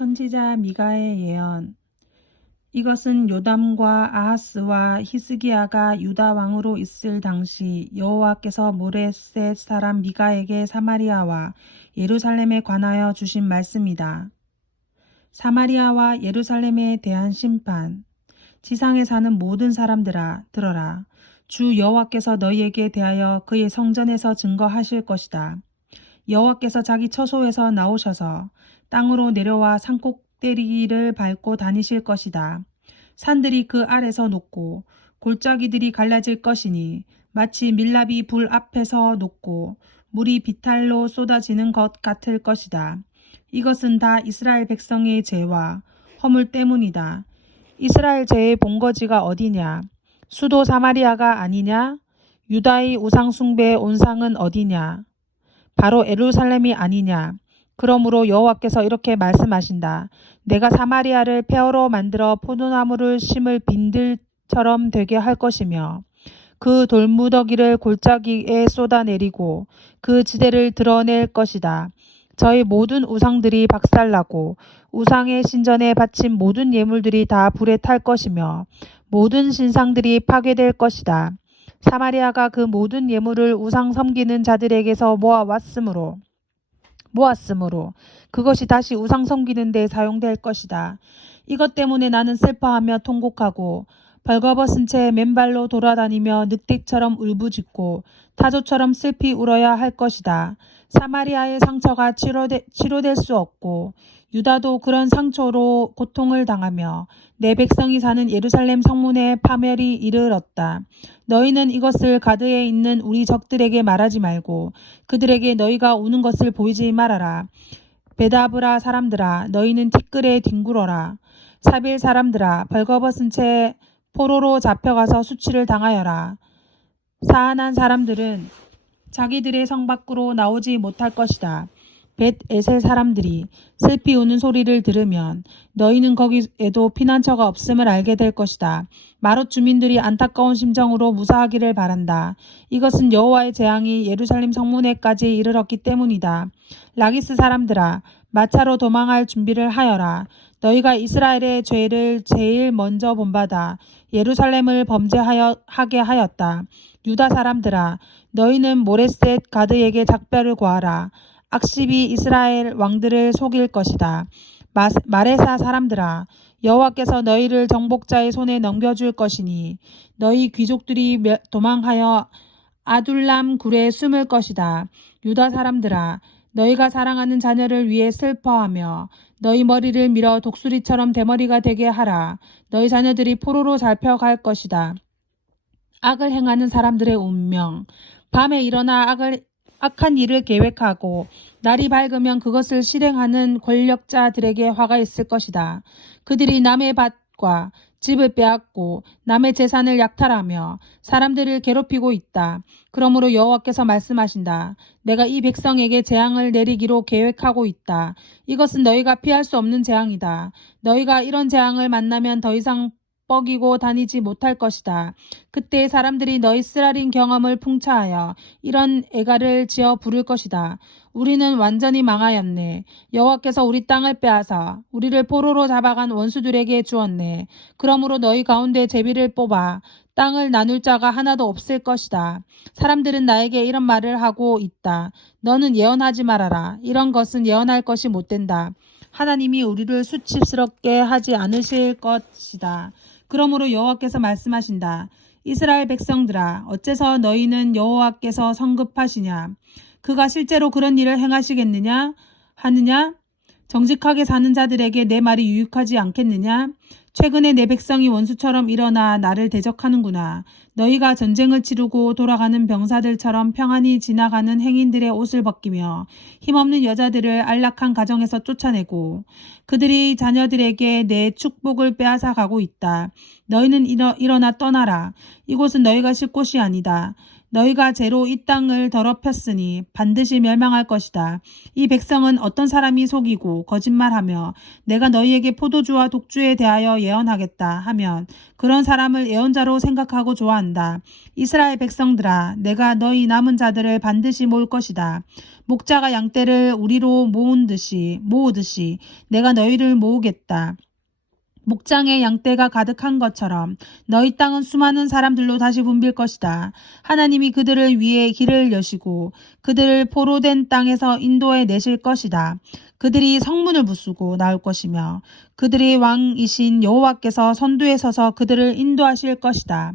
선지자 미가의 예언. 이것은 요담과 아하스와 히스기야가 유다 왕으로 있을 당시 여호와께서 모레셋 사람 미가에게 사마리아와 예루살렘에 관하여 주신 말씀이다. 사마리아와 예루살렘에 대한 심판. 지상에 사는 모든 사람들아 들어라. 주 여호와께서 너희에게 대하여 그의 성전에서 증거하실 것이다. 여호와께서 자기 처소에서 나오셔서 땅으로 내려와 산꼭대기를 밟고 다니실 것이다. 산들이 그 아래서 녹고 골짜기들이 갈라질 것이니 마치 밀랍이 불 앞에서 녹고 물이 비탈로 쏟아지는 것 같을 것이다. 이것은 다 이스라엘 백성의 죄와 허물 때문이다. 이스라엘 죄의 본거지가 어디냐? 수도 사마리아가 아니냐? 유다의 우상 숭배의 온상은 어디냐? 바로 예루살렘이 아니냐? 그러므로 여호와께서 이렇게 말씀하신다. 내가 사마리아를 폐허로 만들어 포도나무를 심을 빈들처럼 되게 할 것이며 그 돌무더기를 골짜기에 쏟아내리고 그 지대를 드러낼 것이다. 저희 모든 우상들이 박살나고 우상의 신전에 바친 모든 예물들이 다 불에 탈 것이며 모든 신상들이 파괴될 것이다. 사마리아가 그 모든 예물을 우상 섬기는 자들에게서 모았으므로 그것이 다시 우상 섬기는 데 사용될 것이다. 이것 때문에 나는 슬퍼하며 통곡하고 벌거벗은 채 맨발로 돌아다니며 늑대처럼 울부짖고 타조처럼 슬피 울어야 할 것이다. 사마리아의 상처가 치료될 수 없고 유다도 그런 상처로 고통을 당하며 내 백성이 사는 예루살렘 성문에 파멸이 이르렀다. 너희는 이것을 가드에 있는 우리 적들에게 말하지 말고 그들에게 너희가 우는 것을 보이지 말아라. 베다브라 사람들아 너희는 티끌에 뒹굴어라. 사빌 사람들아 벌거벗은 채 포로로 잡혀가서 수치를 당하여라. 사안한 사람들은 자기들의 성 밖으로 나오지 못할 것이다. 벳에셀 사람들이 슬피 우는 소리를 들으면 너희는 거기에도 피난처가 없음을 알게 될 것이다. 마롯 주민들이 안타까운 심정으로 무사하기를 바란다. 이것은 여호와의 재앙이 예루살렘 성문에까지 이르렀기 때문이다. 라기스 사람들아 마차로 도망할 준비를 하여라. 너희가 이스라엘의 죄를 제일 먼저 본받아 예루살렘을 범죄하게 하였다. 유다 사람들아 너희는 모레셋 가드에게 작별을 구하라. 악십이 이스라엘 왕들을 속일 것이다. 마레사 사람들아 여호와께서 너희를 정복자의 손에 넘겨줄 것이니 너희 귀족들이 도망하여 아둘람 굴에 숨을 것이다. 유다 사람들아 너희가 사랑하는 자녀를 위해 슬퍼하며 너희 머리를 밀어 독수리처럼 대머리가 되게 하라. 너희 자녀들이 포로로 잡혀갈 것이다. 악을 행하는 사람들의 운명. 밤에 일어나 악한 일을 계획하고 날이 밝으면 그것을 실행하는 권력자들에게 화가 있을 것이다. 그들이 남의 밭과 집을 빼앗고 남의 재산을 약탈하며 사람들을 괴롭히고 있다. 그러므로 여호와께서 말씀하신다. 내가 이 백성에게 재앙을 내리기로 계획하고 있다. 이것은 너희가 피할 수 없는 재앙이다. 너희가 이런 재앙을 만나면 더 이상 뻐기고 다니지 못할 것이다. 그때 사람들이 너희 쓰라린 경험을 풍차하여 이런 애가를 지어 부를 것이다. 우리는 완전히 망하였네. 여호와께서 우리 땅을 빼앗아 우리를 포로로 잡아간 원수들에게 주었네. 그러므로 너희 가운데 제비를 뽑아 땅을 나눌 자가 하나도 없을 것이다. 사람들은 나에게 이런 말을 하고 있다. 너는 예언하지 말아라. 이런 것은 예언할 것이 못 된다. 하나님이 우리를 수치스럽게 하지 않으실 것이다. 그러므로 여호와께서 말씀하신다. 이스라엘 백성들아 어째서 너희는 여호와께서 성급하시냐? 그가 실제로 그런 일을 행하시겠느냐? 하느냐? 정직하게 사는 자들에게 내 말이 유익하지 않겠느냐? 최근에 내 백성이 원수처럼 일어나 나를 대적하는구나. 너희가 전쟁을 치르고 돌아가는 병사들처럼 평안히 지나가는 행인들의 옷을 벗기며 힘없는 여자들을 안락한 가정에서 쫓아내고 그들이 자녀들에게 내 축복을 빼앗아 가고 있다. 너희는 일어나 떠나라. 이곳은 너희가 쉴 곳이 아니다. 너희가 죄로 이 땅을 더럽혔으니 반드시 멸망할 것이다. 이 백성은 어떤 사람이 속이고 거짓말하며 내가 너희에게 포도주와 독주에 대하여 예언하겠다 하면 그런 사람을 예언자로 생각하고 좋아한다. 이스라엘 백성들아, 내가 너희 남은 자들을 반드시 모을 것이다. 목자가 양떼를 우리로 모으듯이 내가 너희를 모으겠다. 목장에 양떼가 가득한 것처럼 너희 땅은 수많은 사람들로 다시 붐빌 것이다. 하나님이 그들을 위해 길을 여시고 그들을 포로된 땅에서 인도해 내실 것이다. 그들이 성문을 부수고 나올 것이며 그들의 왕이신 여호와께서 선두에 서서 그들을 인도하실 것이다.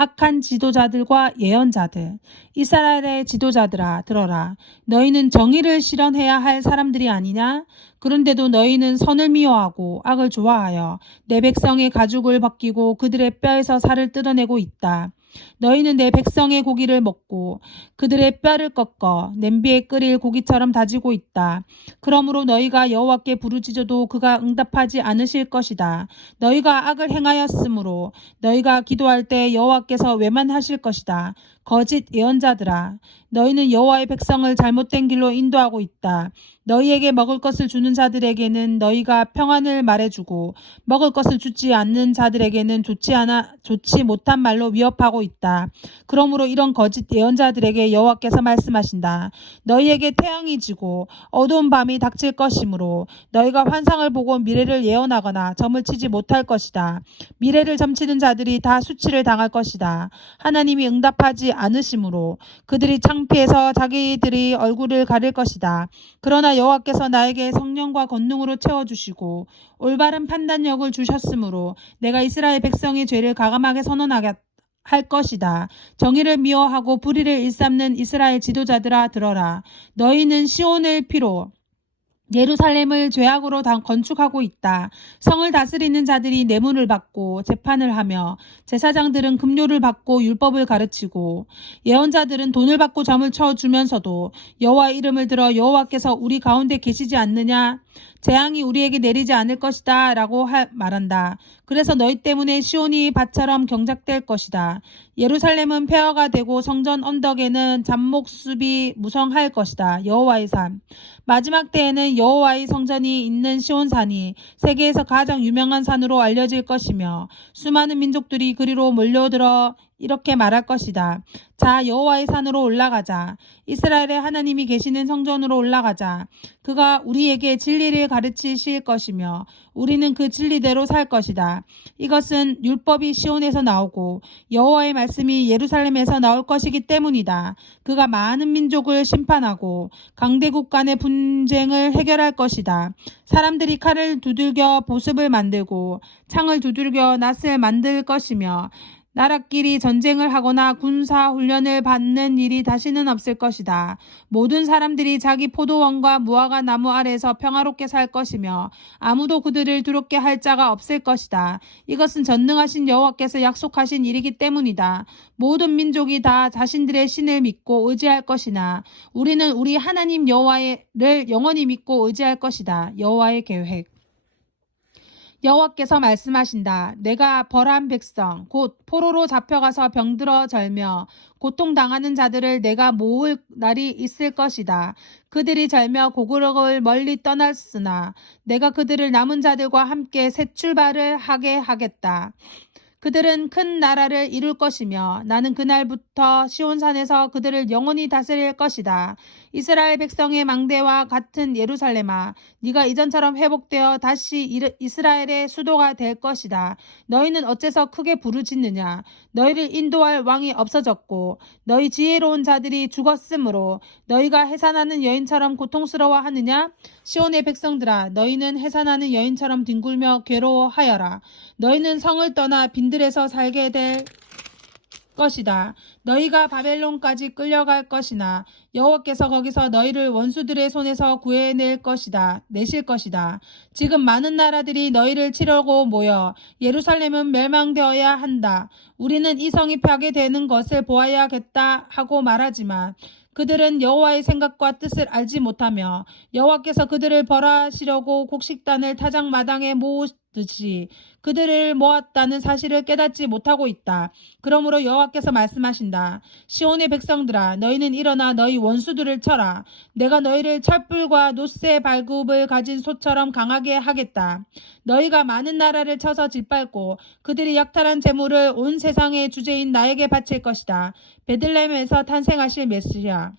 악한 지도자들과 예언자들, 이스라엘의 지도자들아 들어라. 너희는 정의를 실현해야 할 사람들이 아니냐? 그런데도 너희는 선을 미워하고 악을 좋아하여 내 백성의 가죽을 벗기고 그들의 뼈에서 살을 뜯어내고 있다. 너희는 내 백성의 고기를 먹고 그들의 뼈를 꺾어 냄비에 끓일 고기처럼 다지고 있다. 그러므로 너희가 여호와께 부르짖어도 그가 응답하지 않으실 것이다. 너희가 악을 행하였으므로 너희가 기도할 때 여호와께서 외면하실 것이다. 거짓 예언자들아, 너희는 여호와의 백성을 잘못된 길로 인도하고 있다. 너희에게 먹을 것을 주는 자들에게는 너희가 평안을 말해주고 먹을 것을 주지 않는 자들에게는 좋지 못한 말로 위협하고 있다. 그러므로 이런 거짓 예언자들에게 여호와께서 말씀하신다. 너희에게 태양이 지고 어두운 밤이 닥칠 것이므로 너희가 환상을 보고 미래를 예언하거나 점을 치지 못할 것이다. 미래를 점치는 자들이 다 수치를 당할 것이다. 하나님이 응답하지 않으심으로 그들이 창피해서 자기들이 얼굴을 가릴 것이다. 그러나 여호와께서 나에게 성령과 권능으로 채워주시고 올바른 판단력을 주셨으므로 내가 이스라엘 백성의 죄를 가감하게 선언하겠다. 할 것이다. 정의를 미워하고 불의를 일삼는 이스라엘 지도자들아 들어라. 너희는 시온을 피로 예루살렘을 죄악으로 건축하고 있다. 성을 다스리는 자들이 뇌물을 받고 재판을 하며 제사장들은 급료를 받고 율법을 가르치고 예언자들은 돈을 받고 점을 쳐주면서도 여호와 이름을 들어 여호와께서 우리 가운데 계시지 않느냐? 재앙이 우리에게 내리지 않을 것이다 라고 말한다. 그래서 너희 때문에 시온이 밭처럼 경작될 것이다. 예루살렘은 폐허가 되고 성전 언덕에는 잡목숲이 무성할 것이다. 여호와의 산. 마지막 때에는 여호와의 성전이 있는 시온산이 세계에서 가장 유명한 산으로 알려질 것이며 수많은 민족들이 그리로 몰려들어 이렇게 말할 것이다. 자, 여호와의 산으로 올라가자. 이스라엘의 하나님이 계시는 성전으로 올라가자. 그가 우리에게 진리를 가르치실 것이며 우리는 그 진리대로 살 것이다. 이것은 율법이 시온에서 나오고 여호와의 말씀이 예루살렘에서 나올 것이기 때문이다. 그가 많은 민족을 심판하고 강대국 간의 분쟁을 해결할 것이다. 사람들이 칼을 두들겨 보습을 만들고 창을 두들겨 낫을 만들 것이며 나라끼리 전쟁을 하거나 군사 훈련을 받는 일이 다시는 없을 것이다. 모든 사람들이 자기 포도원과 무화과 나무 아래에서 평화롭게 살 것이며 아무도 그들을 두렵게 할 자가 없을 것이다. 이것은 전능하신 여호와께서 약속하신 일이기 때문이다. 모든 민족이 다 자신들의 신을 믿고 의지할 것이나 우리는 우리 하나님 여호와를 영원히 믿고 의지할 것이다. 여호와의 계획. 여호와께서 말씀하신다. 내가 벌한 백성 곧 포로로 잡혀가서 병들어 절며 고통당하는 자들을 내가 모을 날이 있을 것이다. 그들이 절며 고구려를 멀리 떠났으나 내가 그들을 남은 자들과 함께 새 출발을 하게 하겠다. 그들은 큰 나라를 이룰 것이며 나는 그날부터 시온산에서 그들을 영원히 다스릴 것이다. 이스라엘 백성의 망대와 같은 예루살렘아, 네가 이전처럼 회복되어 다시 이스라엘의 수도가 될 것이다. 너희는 어째서 크게 부르짖느냐? 너희를 인도할 왕이 없어졌고 너희 지혜로운 자들이 죽었으므로 너희가 해산하는 여인처럼 고통스러워하느냐? 시온의 백성들아, 너희는 해산하는 여인처럼 뒹굴며 괴로워하여라. 너희는 성을 떠나 빈들에서 살게 될 것이다. 너희가 바벨론까지 끌려갈 것이나 여호와께서 거기서 너희를 원수들의 손에서 내실 것이다. 지금 많은 나라들이 너희를 치려고 모여 예루살렘은 멸망되어야 한다. 우리는 이 성이 파괴되는 것을 보아야겠다 하고 말하지만 그들은 여호와의 생각과 뜻을 알지 못하며 여호와께서 그들을 벌하시려고 곡식단을 타작마당에 듯이 그들을 모았다는 사실을 깨닫지 못하고 있다. 그러므로 여호와께서 말씀하신다. 시온의 백성들아, 너희는 일어나 너희 원수들을 쳐라. 내가 너희를 철불과 놋새 발굽을 가진 소처럼 강하게 하겠다. 너희가 많은 나라를 쳐서 짓밟고 그들이 약탈한 재물을 온 세상의 주제인 나에게 바칠 것이다. 베들레헴에서 탄생하실 메시아.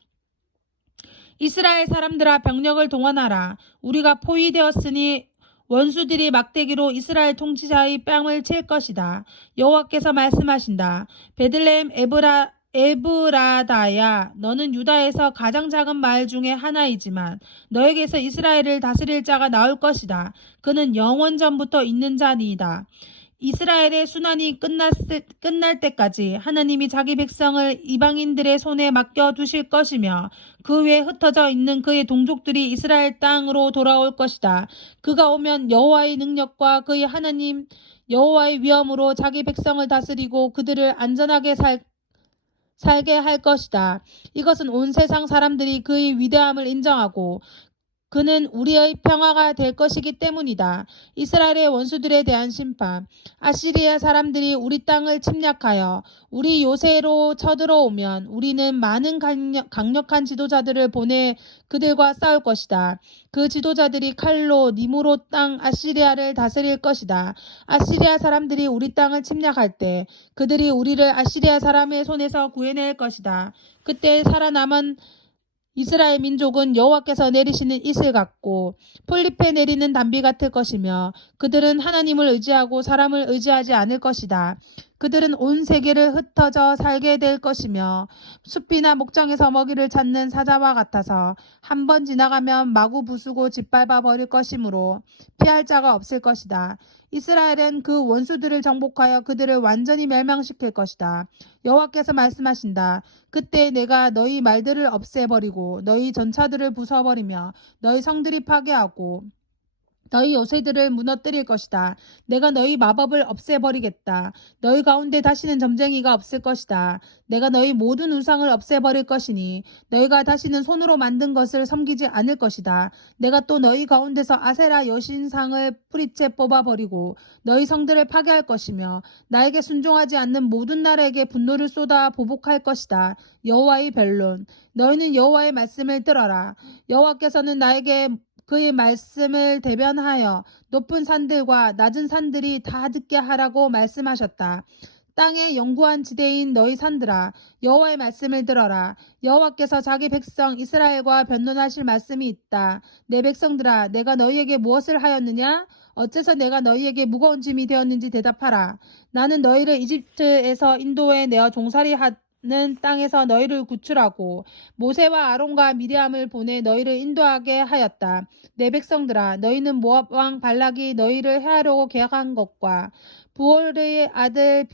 이스라엘 사람들아, 병력을 동원하라. 우리가 포위되었으니 원수들이 막대기로 이스라엘 통치자의 뺨을 칠 것이다. 여호와께서 말씀하신다. 베들레헴 에브라다야, 너는 유다에서 가장 작은 마을 중에 하나이지만 너에게서 이스라엘을 다스릴 자가 나올 것이다. 그는 영원전부터 있는 자니이다. 이스라엘의 순환이 끝날 때까지 하나님이 자기 백성을 이방인들의 손에 맡겨두실 것이며 그 위에 흩어져 있는 그의 동족들이 이스라엘 땅으로 돌아올 것이다. 그가 오면 여호와의 능력과 그의 하나님 여호와의 위엄으로 자기 백성을 다스리고 그들을 안전하게 살게 할 것이다. 이것은 온 세상 사람들이 그의 위대함을 인정하고 그는 우리의 평화가 될 것이기 때문이다. 이스라엘의 원수들에 대한 심판. 아시리아 사람들이 우리 땅을 침략하여 우리 요새로 쳐들어오면 우리는 많은 강력한 지도자들을 보내 그들과 싸울 것이다. 그 지도자들이 칼로 니무롯 땅 아시리아를 다스릴 것이다. 아시리아 사람들이 우리 땅을 침략할 때 그들이 우리를 아시리아 사람의 손에서 구해낼 것이다. 그때 살아남은 이스라엘 민족은 여호와께서 내리시는 이슬 같고 풀잎에 내리는 단비 같을 것이며 그들은 하나님을 의지하고 사람을 의지하지 않을 것이다. 그들은 온 세계를 흩어져 살게 될 것이며 숲이나 목장에서 먹이를 찾는 사자와 같아서 한 번 지나가면 마구 부수고 짓밟아 버릴 것이므로 피할 자가 없을 것이다. 이스라엘은 그 원수들을 정복하여 그들을 완전히 멸망시킬 것이다. 여호와께서 말씀하신다. 그때 내가 너희 말들을 없애버리고 너희 전차들을 부숴버리며 너희 성들이 파괴하고 너희 요새들을 무너뜨릴 것이다. 내가 너희 마법을 없애버리겠다. 너희 가운데 다시는 점쟁이가 없을 것이다. 내가 너희 모든 우상을 없애버릴 것이니 너희가 다시는 손으로 만든 것을 섬기지 않을 것이다. 내가 또 너희 가운데서 아세라 여신상을 뿌리째 뽑아버리고 너희 성들을 파괴할 것이며 나에게 순종하지 않는 모든 나라에게 분노를 쏟아 보복할 것이다. 여호와의 변론. 너희는 여호와의 말씀을 들어라. 여호와께서는 나에게 그의 말씀을 대변하여 높은 산들과 낮은 산들이 다 듣게 하라고 말씀하셨다. 땅의 영구한 지대인 너희 산들아, 여호와의 말씀을 들어라. 여호와께서 자기 백성 이스라엘과 변론하실 말씀이 있다. 내 백성들아, 내가 너희에게 무엇을 하였느냐? 어째서 내가 너희에게 무거운 짐이 되었는지 대답하라. 나는 너희를 이집트에서 인도해 내어 종살이하는 땅에서 너희를 구출하고 모세와 아론과 미리암을 보내 너희를 인도하게 하였다. 내 백성들아, 너희는 모압 왕 발락이 너희를 해하려고 계획한 것과 부올의 아들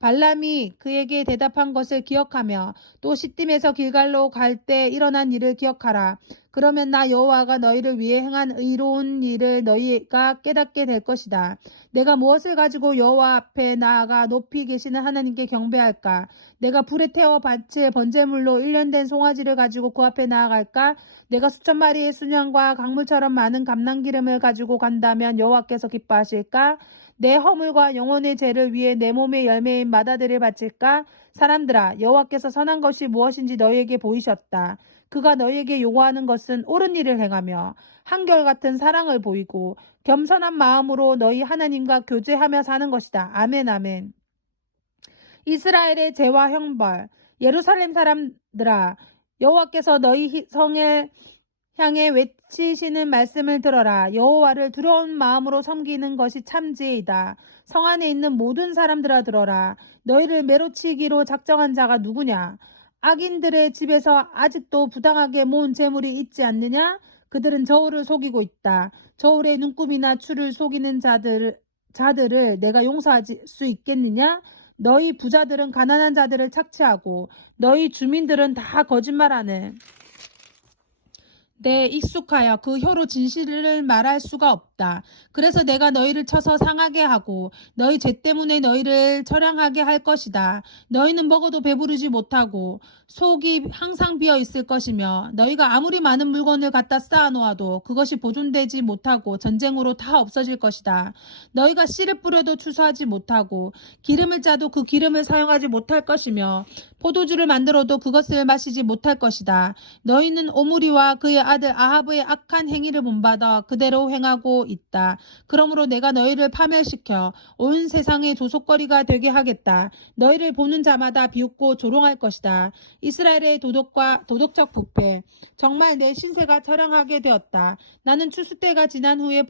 발람이 그에게 대답한 것을 기억하며 또 시딤에서 길갈로 갈 때 일어난 일을 기억하라. 그러면 나 여호와가 너희를 위해 행한 의로운 일을 너희가 깨닫게 될 것이다. 내가 무엇을 가지고 여호와 앞에 나아가 높이 계시는 하나님께 경배할까? 내가 불에 태워 바칠 번제물로 1년 된 송아지를 가지고 그 앞에 나아갈까? 내가 수천 마리의 순양과 강물처럼 많은 감람기름을 가지고 간다면 여호와께서 기뻐하실까? 내 허물과 영혼의 죄를 위해 내 몸의 열매인 마다들을 바칠까? 사람들아, 여호와께서 선한 것이 무엇인지 너희에게 보이셨다. 그가 너희에게 요구하는 것은 옳은 일을 행하며 한결같은 사랑을 보이고 겸손한 마음으로 너희 하나님과 교제하며 사는 것이다. 아멘, 아멘. 이스라엘의 죄와 형벌. 예루살렘 사람들아, 여호와께서 너희 성을 향해 외치시는 말씀을 들어라. 여호와를 두려운 마음으로 섬기는 것이 참 지혜이다. 성 안에 있는 모든 사람들아 들어라. 너희를 매로치기로 작정한 자가 누구냐? 악인들의 집에서 아직도 부당하게 모은 재물이 있지 않느냐? 그들은 저울을 속이고 있다. 저울의 눈금이나 추를 속이는 자들을 내가 용서할 수 있겠느냐? 너희 부자들은 가난한 자들을 착취하고 너희 주민들은 다 거짓말하네. 내 익숙하여 그 혀로 진실을 말할 수가 없다. 그래서 내가 너희를 쳐서 상하게 하고 너희 죄 때문에 너희를 처량하게 할 것이다. 너희는 먹어도 배부르지 못하고 속이 항상 비어 있을 것이며 너희가 아무리 많은 물건을 갖다 쌓아 놓아도 그것이 보존되지 못하고 전쟁으로 다 없어질 것이다. 너희가 씨를 뿌려도 추수하지 못하고 기름을 짜도 그 기름을 사용하지 못할 것이며 포도주를 만들어도 그것을 마시지 못할 것이다. 너희는 오므리와 그의 아들 아합의 악한 행위를 본받아 그대로 행하고 있다. 그러므로 내가 너희를 파멸시켜 온 세상의 조속거리가 되게 하겠다. 너희를 보는 자마다 비웃고 조롱할 것이다. 이스라엘의 도덕적 부패. 정말 내 신세가 처량하게 되었다. 나는 추수 때가 지난 후에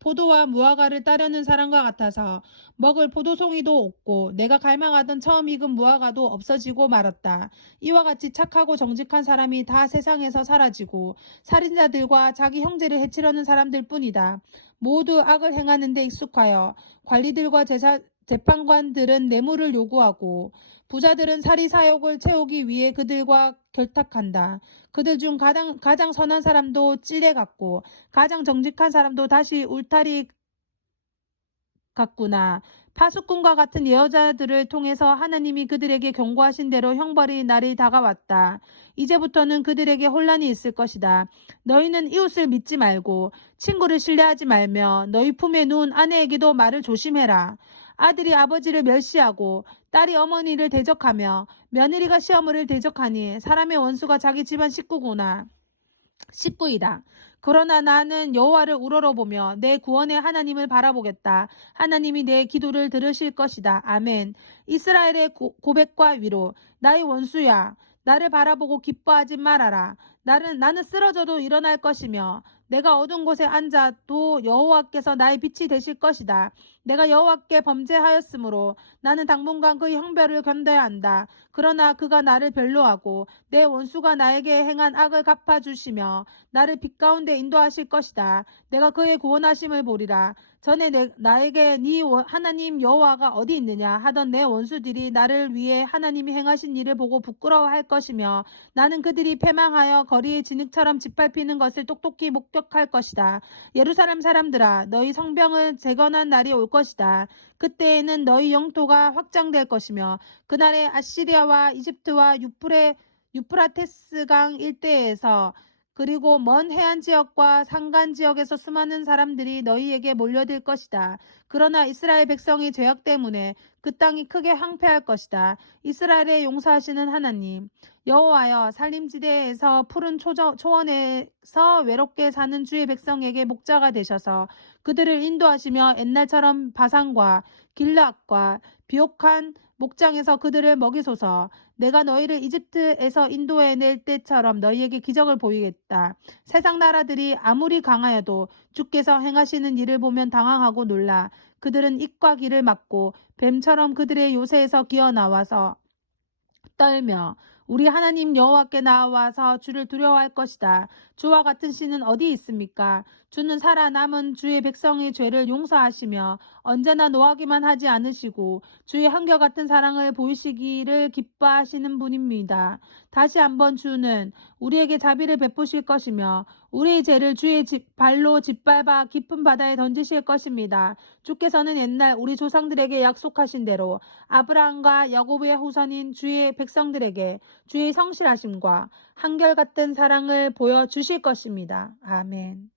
포도와 무화과를 따르는 사람과 같아서 먹을 포도송이도 없고 내가 갈망하던 처음 익은 무화과도 없어지고 말았다. 이와 같이 착하고 정직한 사람이 다 세상에서 사라지고 살인자들과 자기 형제를 해치려는 사람들 뿐이다. 모두 악을 행하는 데 익숙하여 관리들과 재판관들은 뇌물을 요구하고 부자들은 사리사욕을 채우기 위해 그들과 결탁한다. 그들 중 가장 선한 사람도 찔레 같고 가장 정직한 사람도 다시 울타리 같구나. 파수꾼과 같은 예언자들을 통해서 하나님이 그들에게 경고하신 대로 형벌의 날이 다가왔다. 이제부터는 그들에게 혼란이 있을 것이다. 너희는 이웃을 믿지 말고 친구를 신뢰하지 말며 너희 품에 누운 아내에게도 말을 조심해라. 아들이 아버지를 멸시하고 딸이 어머니를 대적하며 며느리가 시어머니를 대적하니 사람의 원수가 자기 집안 식구이다. 그러나 나는 여호와를 우러러보며 내 구원의 하나님을 바라보겠다. 하나님이 내 기도를 들으실 것이다. 아멘. 이스라엘의 고백과 위로. 나의 원수야. 나를 바라보고 기뻐하지 말아라. 나는 쓰러져도 일어날 것이며 내가 어두운 곳에 앉아도 여호와께서 나의 빛이 되실 것이다. 내가 여호와께 범죄하였으므로 나는 당분간 그의 형벌을 견뎌야 한다. 그러나 그가 나를 변로하고 내 원수가 나에게 행한 악을 갚아주시며 나를 빛 가운데 인도하실 것이다. 내가 그의 구원하심을 보리라. 전에 나에게 네 하나님 여호와가 어디 있느냐 하던 내 원수들이 나를 위해 하나님이 행하신 일을 보고 부끄러워할 것이며 나는 그들이 패망하여 거리의 진흙처럼 짓밟히는 것을 똑똑히 목격할 것이다. 예루살렘 사람들아, 너희 성벽을 재건한 날이 올 것이다. 그때에는 너희 영토가 확장될 것이며 그날에 아시리아와 이집트와 유프라테스강 일대에서 그리고 먼 해안 지역과 산간 지역에서 수많은 사람들이 너희에게 몰려들 것이다. 그러나 이스라엘 백성의 죄악 때문에 그 땅이 크게 황폐할 것이다. 이스라엘의 용서하시는 하나님 여호와여, 산림지대에서 푸른 초원에서 외롭게 사는 주의 백성에게 목자가 되셔서 그들을 인도하시며 옛날처럼 바산과 길르앗과 비옥한 목장에서 그들을 먹이소서. 내가 너희를 이집트에서 인도해낼 때처럼 너희에게 기적을 보이겠다. 세상 나라들이 아무리 강하여도 주께서 행하시는 일을 보면 당황하고 놀라. 그들은 입과 귀를 막고 뱀처럼 그들의 요새에서 기어나와서 떨며 우리 하나님 여호와께 나와서 주를 두려워할 것이다. 주와 같은 신은 어디 있습니까? 주는 살아남은 주의 백성의 죄를 용서하시며 언제나 노하기만 하지 않으시고 주의 한결같은 사랑을 보이시기를 기뻐하시는 분입니다. 다시 한번 주는 우리에게 자비를 베푸실 것이며 우리의 죄를 주의 발로 짓밟아 깊은 바다에 던지실 것입니다. 주께서는 옛날 우리 조상들에게 약속하신 대로 아브라함과 야곱의 후손인 주의 백성들에게 주의 성실하심과 한결같은 사랑을 보여주실 것입니다. 아멘.